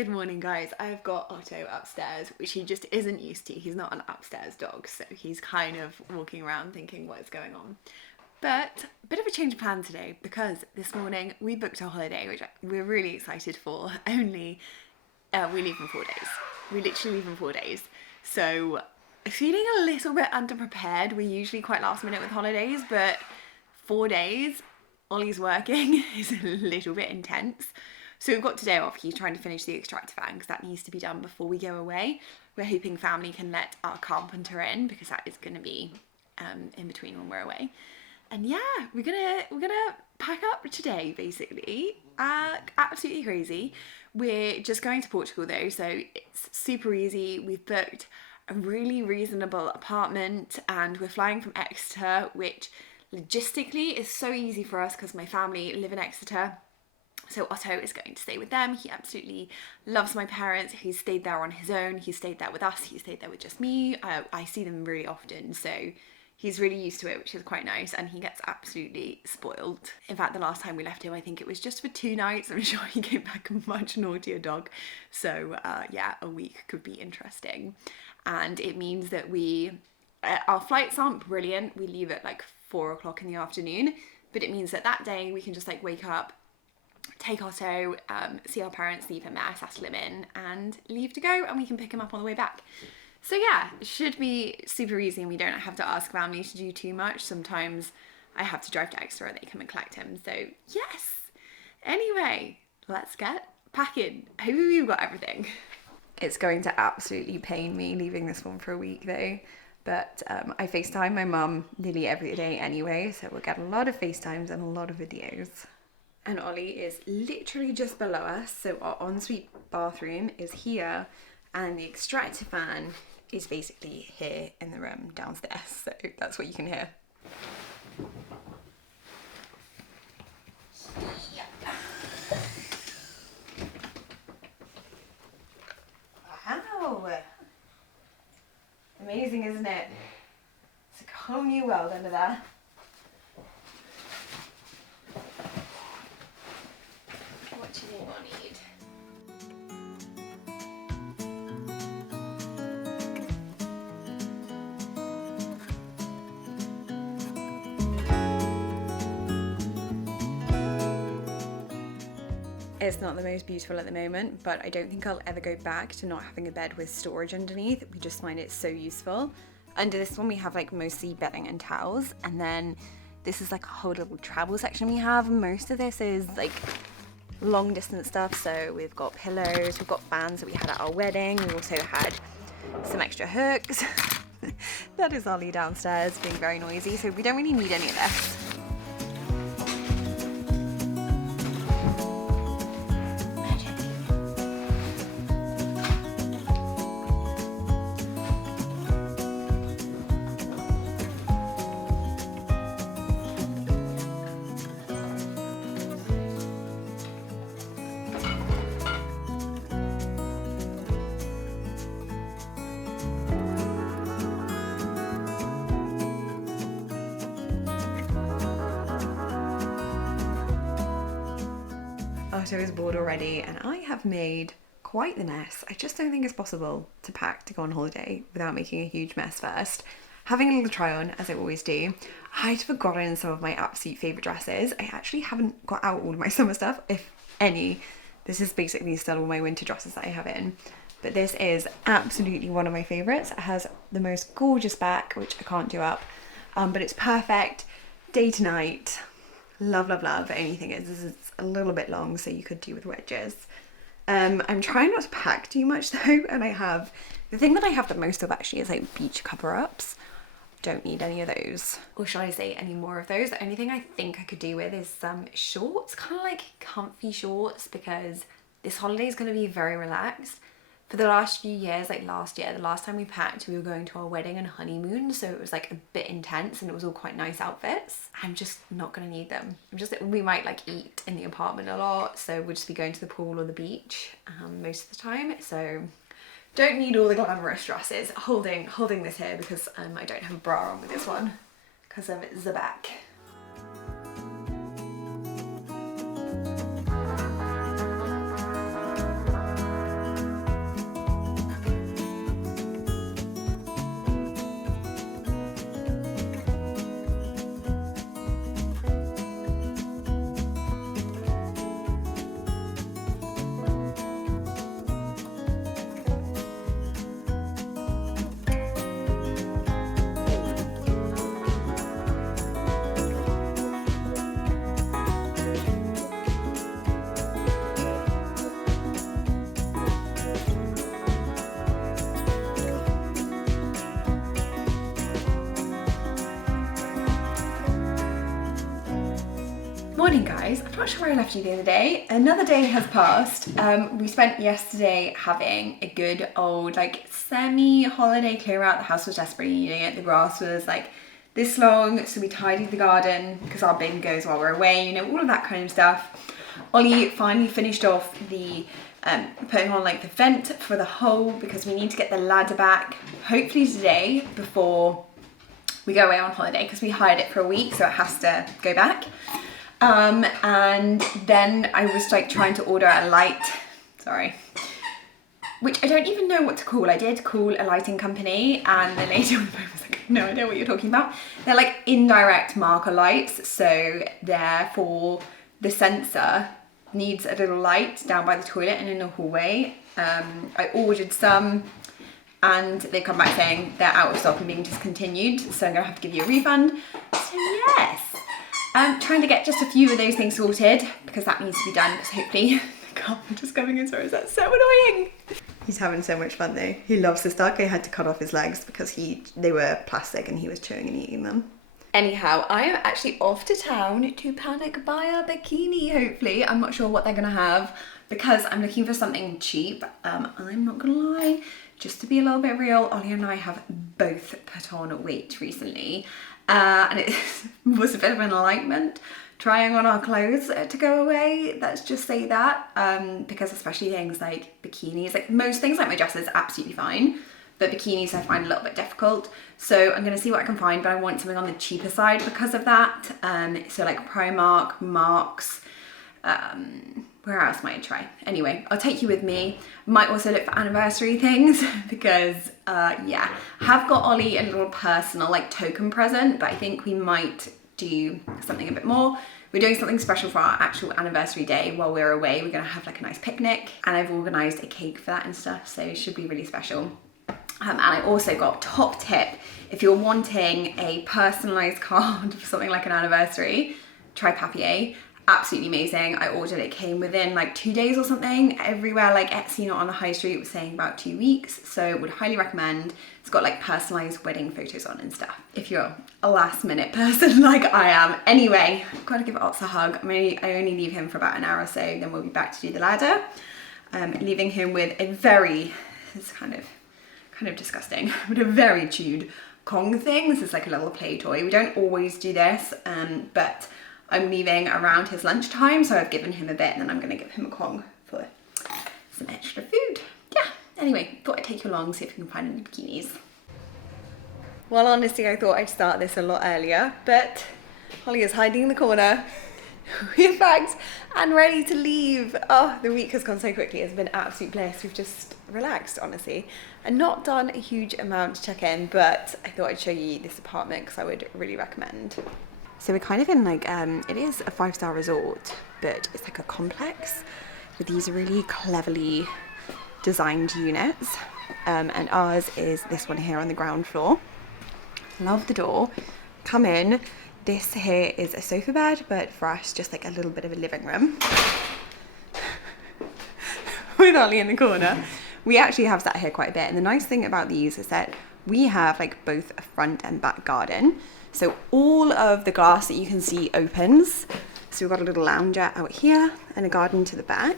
Good morning, guys. I've got Otto upstairs, which he just isn't used to. He's not an upstairs dog, so he's kind of walking around thinking what is going on. But a bit of a change of plan today because this morning we booked a holiday, which we're really excited for. Only we leave in 4 days. We literally leave in 4 days. So feeling a little bit underprepared. We're usually quite last minute with holidays, but 4 days, Ollie's working is a little bit intense. So we've got today off. He's trying to finish the extractor fan because that needs to be done before we go away. We're hoping family can let our carpenter in because that is going to be in between when we're away. And yeah, we're gonna pack up today basically. Absolutely crazy. We're just going to Portugal though, so it's super easy. We've booked a really reasonable apartment and we're flying from Exeter, which logistically is so easy for us because my family live in Exeter. So Otto is going to stay with them. He absolutely loves my parents. He's stayed there on his own. He stayed there with us. He stayed there with just me. I see them really often, so he's really used to it, which is quite nice, and he gets absolutely spoiled. In fact, the last time we left him, I think it was just for 2 nights. I'm sure he came back a much naughtier dog. So yeah, a week could be interesting. And it means that our flights aren't brilliant. We leave at like 4 o'clock in the afternoon, but it means that day we can just like wake up, take Otto, see our parents, leave him there, settle him in, and leave to go, and we can pick him up on the way back. So yeah, it should be super easy and we don't have to ask family to do too much. Sometimes I have to drive to Exeter and they come and collect him. So yes. Anyway, let's get packing. Hopefully we've got everything. It's going to absolutely pain me leaving this one for a week though. But I FaceTime my mum nearly every day anyway, so we'll get a lot of FaceTimes and a lot of videos. And Ollie is literally just below us, so our ensuite bathroom is here and the extractor fan is basically here in the room downstairs, so that's what you can hear. Wow! Amazing, isn't it? It's a whole new world under there. What do you need? It's not the most beautiful at the moment, but I don't think I'll ever go back to not having a bed with storage underneath. We just find it so useful. Under this one we have like mostly bedding and towels, and then this is like a whole little travel section we have. Most of this is like long distance stuff, so we've got pillows, we've got fans that we had at our wedding, we also had some extra hooks. That is Ollie downstairs being very noisy, so we don't really need any of this. Otto is bored already and I have made quite the mess. I just don't think it's possible to pack to go on holiday without making a huge mess first. Having a little try on, as I always do. I'd forgotten some of my absolute favourite dresses. I actually haven't got out all of my summer stuff, if any. This is basically still all my winter dresses that I have in. But this is absolutely one of my favourites. It has the most gorgeous back, which I can't do up, but it's perfect day to night. Love, love, love. The only thing is, this is a little bit long, so you could do with wedges. I'm trying not to pack too much though, and the thing that I have the most of actually is like beach cover-ups. Don't need any of those. Or should I say any more of those? The only thing I think I could do with is some shorts, kind of like comfy shorts, because this holiday is going to be very relaxed. For the last few years, like last year, the last time we packed, we were going to our wedding and honeymoon, so it was like a bit intense and it was all quite nice outfits. I'm just not gonna need them. We might like eat in the apartment a lot, so we'll just be going to the pool or the beach most of the time. So don't need all the glamorous dresses. Holding this here because I don't have a bra on with this one because of the back. Morning guys, I'm not sure where I left you the other day. Another day has passed. We spent yesterday having a good old like semi-holiday clear out. The house was desperately needing it. The grass was like this long, so we tidied the garden because our bin goes while we're away, you know, all of that kind of stuff. Ollie finally finished off the putting on like the vent for the hole because we need to get the ladder back hopefully today before we go away on holiday because we hired it for a week, so it has to go back. And then I was like trying to order a light, which I don't even know what to call. I did call a lighting company and the lady on the phone was like, no idea what you're talking about. They're like indirect marker lights, so therefore the sensor needs a little light down by the toilet and in the hallway. I ordered some and they come back saying they're out of stock and being discontinued, so I'm gonna have to give you a refund. So yes. Trying to get just a few of those things sorted because that needs to be done because hopefully the carpet is coming in. Sorry, that's so annoying. He's having so much fun though. He loves this duck. I had to cut off his legs because they were plastic and he was chewing and eating them. Anyhow, I am actually off to town to panic buy a bikini, hopefully. I'm not sure what they're gonna have because I'm looking for something cheap. I'm not gonna lie, just to be a little bit real, Ollie and I have both put on weight recently. And it was a bit of an enlightenment trying on our clothes to go away. Let's just say that, because especially things like bikinis, like most things like my dresses are absolutely fine, but bikinis I find a little bit difficult. So I'm gonna see what I can find, but I want something on the cheaper side because of that. So like Primark, Marks, where else might I try? Anyway, I'll take you with me. Might also look for anniversary things because yeah, I have got Ollie a little personal like token present, but I think we might do something a bit more. We're doing something special for our actual anniversary day while we're away. We're gonna have like a nice picnic and I've organized a cake for that and stuff, so it should be really special. And I also got top tip, if you're wanting a personalized card for something like an anniversary, try Papier. Absolutely amazing. I ordered it, came within like 2 days or something. Everywhere like Etsy, not on the high street, was saying about 2 weeks, so would highly recommend. It's got like personalized wedding photos on and stuff if you're a last minute person like I am. Anyway, I've got to give Ots a hug. I only leave him for about an hour or so, then we'll be back to do the ladder. Leaving him with a very, it's kind of disgusting, but a very chewed Kong thing. This is like a little play toy. We don't always do this, but I'm leaving around his lunchtime, so I've given him a bit and then I'm gonna give him a Kong for some extra food. Yeah, anyway, thought I'd take you along, see if we can find any bikinis. Well, honestly, I thought I'd start this a lot earlier, but Holly is hiding in the corner with bags and ready to leave. Oh, the week has gone so quickly. It's been absolute bliss. We've just relaxed, honestly, and not done a huge amount to check in, but I thought I'd show you this apartment because I would really recommend. So we're kind of in like, it is a 5-star resort, but it's like a complex with these really cleverly designed units. And ours is this one here on the ground floor. Love the door. Come in. This here is a sofa bed, but for us, just like a little bit of a living room. With Ollie in the corner. We actually have sat here quite a bit. And the nice thing about these is that we have like both a front and back garden. So all of the glass that you can see opens. So we've got a little lounger out here and a garden to the back.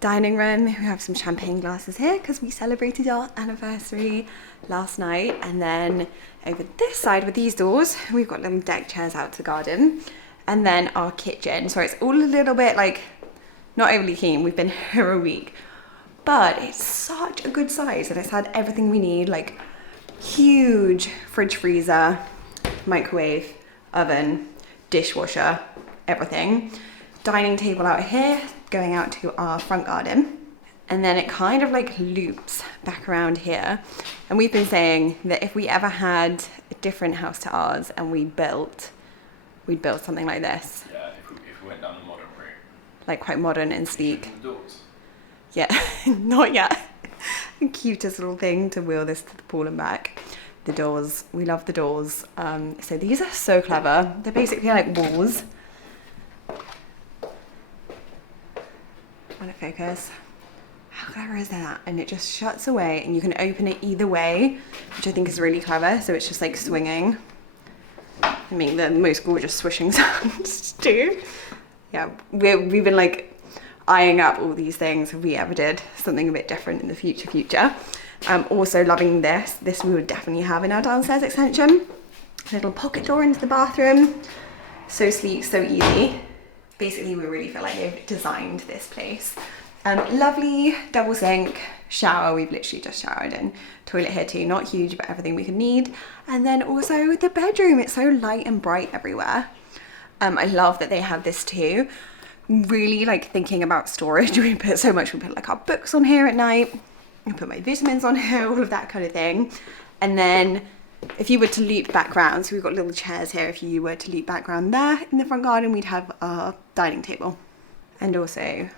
Dining room, we have some champagne glasses here because we celebrated our anniversary last night. And then over this side with these doors, we've got little deck chairs out to the garden. And then our kitchen. So it's all a little bit like, not overly clean. We've been here a week. But it's such a good size and it's had everything we need, like huge fridge, freezer, microwave, oven, dishwasher, everything. Dining table out here, going out to our front garden. And then it kind of like loops back around here. And we've been saying that if we ever had a different house to ours and we'd built something like this. Yeah, if we went down the modern route. Like quite modern and sleek. Doors. Yeah, not yet. The cutest little thing to wheel this to the pool and back. The doors, we love the doors. So these are so clever. They're basically like walls. Want to focus? How clever is that? And it just shuts away and you can open it either way, which I think is really clever. So it's just like swinging. I mean, the most gorgeous swishing sounds too. Yeah, we've been like eyeing up all these things if we ever did something a bit different in the future. Also loving this we would definitely have in our downstairs extension. A little pocket door into the bathroom, so sleek, so easy. Basically we really feel like they've designed this place. Lovely double sink, shower, we've literally just showered in, toilet here too, not huge but everything we could need. And then also the bedroom, it's so light and bright everywhere. I love that they have this too. Really like thinking about storage. We put like our books on here at night. I put my vitamins on here, all of that kind of thing. And then if you were to loop back round, so we've got little chairs here. If you were to loop back round there in the front garden, we'd have our dining table. And also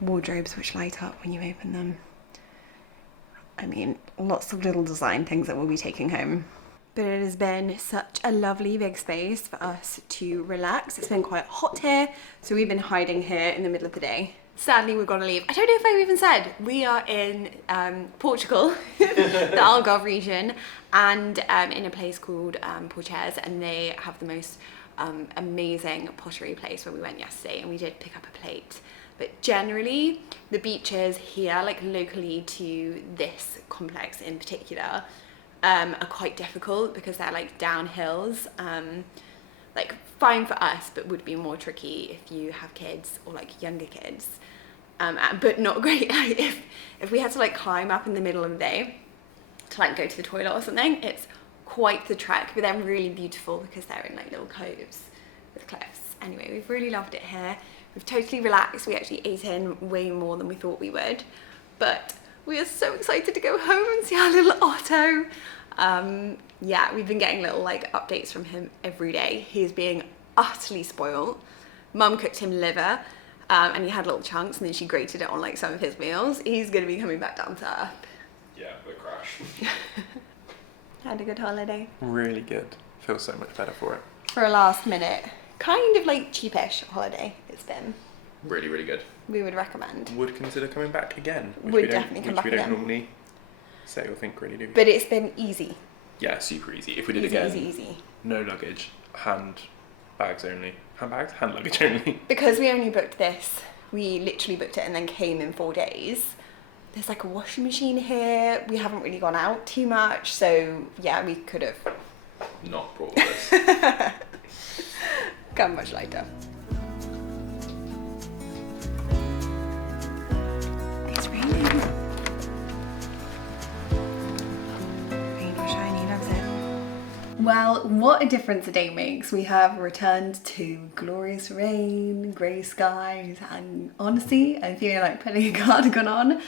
wardrobes which light up when you open them. I mean, lots of little design things that we'll be taking home. But it has been such a lovely big space for us to relax. It's been quite hot here, so we've been hiding here in the middle of the day. Sadly, we're gonna leave. I don't know if I've even said, we are in Portugal, the Algarve region, and in a place called Portugal, and they have the most amazing pottery place where we went yesterday, and we did pick up a plate. But generally, the beaches here, like locally to this complex in particular, are quite difficult because they're like downhills, like fine for us, but would be more tricky if you have kids or like younger kids, but not great. Like if we had to like climb up in the middle of the day to like go to the toilet or something, it's quite the trek, but they're really beautiful because they're in like little coves with cliffs. Anyway, we've really loved it here. We've totally relaxed. We actually ate in way more than we thought we would, but we are so excited to go home and see our little Otto. Yeah, we've been getting little like updates from him every day. He's being utterly spoiled. Mum cooked him liver, and he had little chunks, and then she grated it on like some of his meals. He's gonna be coming back down to earth. Yeah, but crash. Had a good holiday. Really good. Feel so much better for it. For a last minute, kind of like cheapish holiday it's been. Really, really good. We would recommend. Would consider coming back again. Would definitely come back again. Which we don't normally say or think really, do we? But it's been easy. Yeah, super easy. If we did Easy, again, easy. no luggage, hand bags only. Handbags? Hand luggage only. Because we only booked this, we literally booked it and then came in 4 days. There's like a washing machine here. We haven't really gone out too much, so yeah, we could have not brought this. Come much later. It's raining. Rain or shiny, loves it. Well, what a difference a day makes. We have returned to glorious rain, grey skies, and honestly, I'm feeling like putting a cardigan on.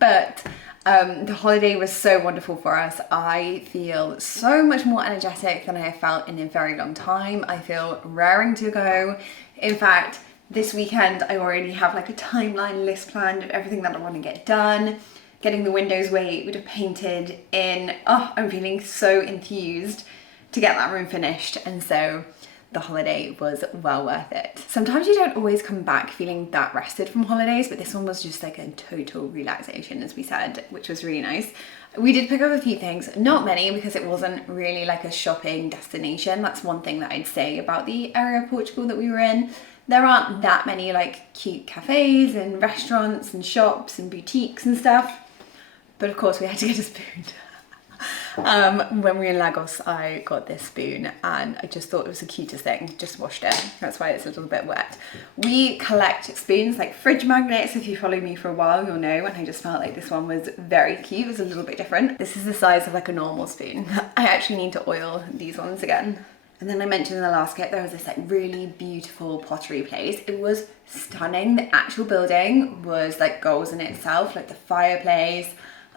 But the holiday was so wonderful for us. I feel so much more energetic than I have felt in a very long time. I feel raring to go. In fact, this weekend I already have like a timeline list planned of everything that I want to get done. Getting the windows way would have painted in. Oh, I'm feeling so enthused to get that room finished, and so the holiday was well worth it. Sometimes you don't always come back feeling that rested from holidays, but this one was just like a total relaxation, as we said, which was really nice. We did pick up a few things, not many, because it wasn't really like a shopping destination. That's one thing that I'd say about the area of Portugal that we were in. There aren't that many like cute cafes and restaurants and shops and boutiques and stuff, but of course we had to get a spoon. When we were in Lagos, I got this spoon and I just thought it was the cutest thing. Just washed it. That's why it's a little bit wet. We collect spoons like fridge magnets. If you follow me for a while, you'll know. And I just felt like this one was very cute. It was a little bit different. This is the size of like a normal spoon. I actually need to oil these ones again. And then I mentioned in the last clip, there was this like really beautiful pottery place. It was stunning. The actual building was like goals in itself, like the fireplace.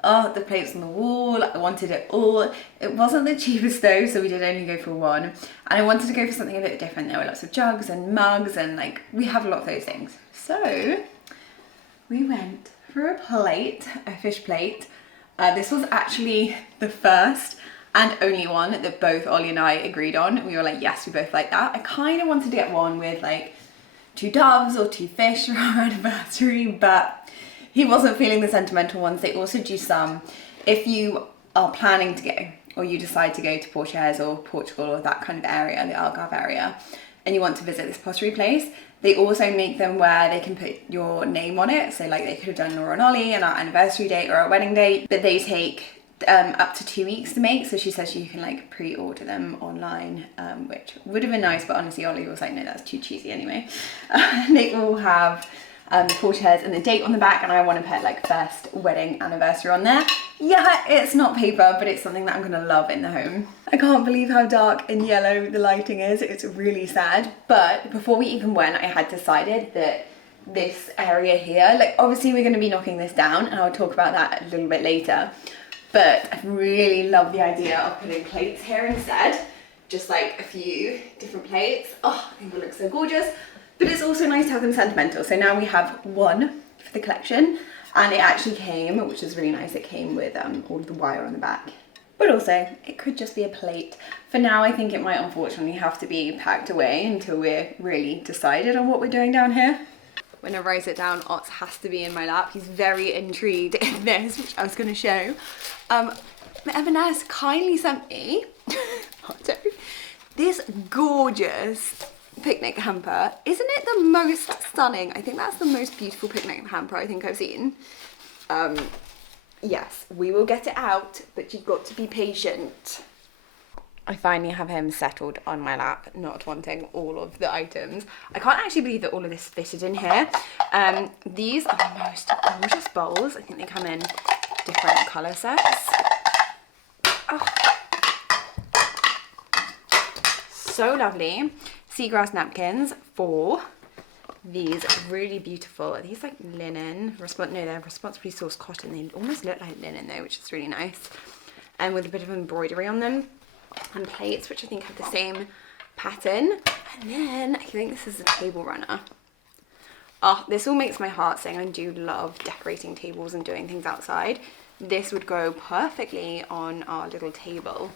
Oh, the plates on the wall, I wanted it all. It wasn't the cheapest though, so we did only go for one. And I wanted to go for something a bit different. There were lots of jugs and mugs and like, we have a lot of those things. So we went for a plate, a fish plate. This was actually the first and only one that both Ollie and I agreed on. We were like, yes, we both like that. I kind of wanted to get one with like 2 doves or 2 fish for our anniversary, but he wasn't feeling the sentimental ones. They also do some, if you are planning to go, or you decide to go to Portugal or that kind of area, the Algarve area, and you want to visit this pottery place, they also make them where they can put your name on it. So like they could have done Laura and Ollie and our anniversary date or our wedding date, but they take up to 2 weeks to make. So she says you can like pre-order them online, which would have been nice, but honestly Ollie was like, no, that's too cheesy anyway. They all have the pool chairs and the date on the back, and I want to put like first wedding anniversary on there. Yeah, it's not paper, but it's something that I'm gonna love in the home. I can't believe how dark and yellow the lighting is. It's really sad. But before we even went, I had decided that this area here, like obviously we're gonna be knocking this down, and I'll talk about that a little bit later. But I really love the idea of putting plates here instead. Just like a few different plates. Oh, I think it looks so gorgeous. But it's also nice to have them sentimental. So now we have one for the collection, and it actually came, which is really nice, it came with all of the wire on the back. But also, it could just be a plate. For now, I think it might unfortunately have to be packed away until we're really decided on what we're doing down here. Whenever I sit down, Otz has to be in my lap. He's very intrigued in this, which I was gonna show. Evaness kindly sent me this gorgeous picnic hamper. Isn't it the most stunning? I think that's the most beautiful picnic hamper I think I've seen. Yes, we will get it out, but you've got to be patient. I finally have him settled on my lap, not wanting all of the items. I can't actually believe that all of this fitted in here. These are the most gorgeous bowls. I think they come in different colour sets. Oh. So lovely. Seagrass napkins for these really beautiful, are these like linen? No, they're responsibly sourced cotton. They almost look like linen though, which is really nice. And with a bit of embroidery on them. And plates, which I think have the same pattern. And then I think this is a table runner. Oh, this all makes my heart sing. I do love decorating tables and doing things outside. This would go perfectly on our little table.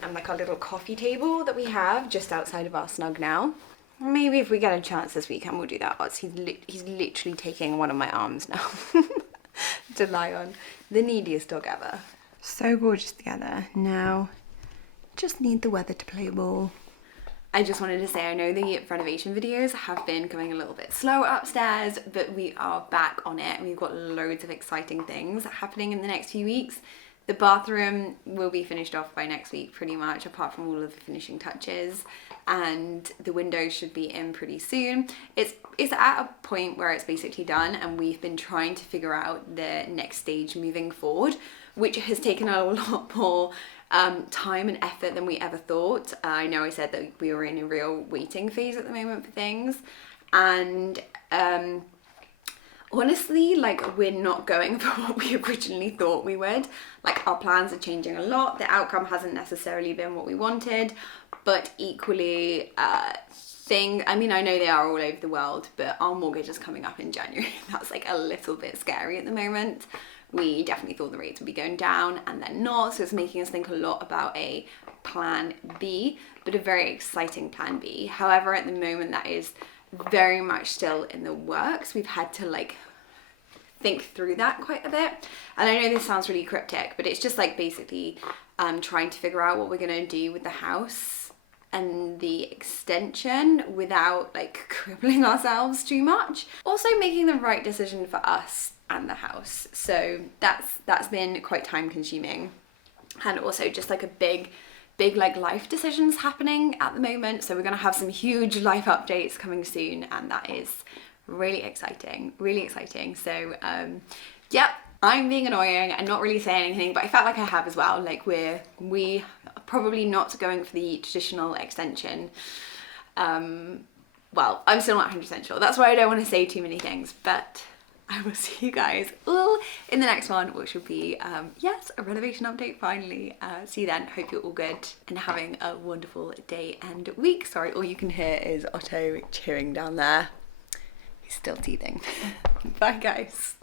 And like our little coffee table that we have just outside of our snug now. Maybe if we get a chance this weekend, we'll do that. He's literally taking one of my arms now to lie on. The neediest dog ever. So gorgeous together. Now, just need the weather to play ball. I just wanted to say, I know the renovation videos have been going a little bit slow upstairs, but we are back on it. We've got loads of exciting things happening in the next few weeks. The bathroom will be finished off by next week pretty much, apart from all of the finishing touches, and the windows should be in pretty soon. It's at a point where it's basically done, and we've been trying to figure out the next stage moving forward, which has taken a lot more time and effort than we ever thought. I know I said that we were in a real waiting phase at the moment for things, and honestly, like, we're not going for what we originally thought we would. Like, our plans are changing a lot. The outcome hasn't necessarily been what we wanted, but equally, I mean, I know they are all over the world, but our mortgage is coming up in January. That's like a little bit scary at the moment. We definitely thought the rates would be going down, and they're not, so it's making us think a lot about a plan B, but a very exciting plan B. However, at the moment, that is very much still in the works. We've had to like think through that quite a bit, and I know this sounds really cryptic, but it's just like basically trying to figure out what we're going to do with the house and the extension without like crippling ourselves too much. Also making the right decision for us and the house. So that's been quite time consuming, and also just like a big like life decisions happening at the moment. So we're gonna have some huge life updates coming soon, and that is really exciting. So yep, I'm being annoying and not really saying anything, but I felt like I have as well. Like we are probably not going for the traditional extension. Well, I'm still not 100% sure. That's why I don't want to say too many things, but I will see you guys all in the next one, which will be, yes, a renovation update finally. See you then. Hope you're all good and having a wonderful day and week. Sorry, all you can hear is Otto cheering down there. He's still teething. Bye, guys.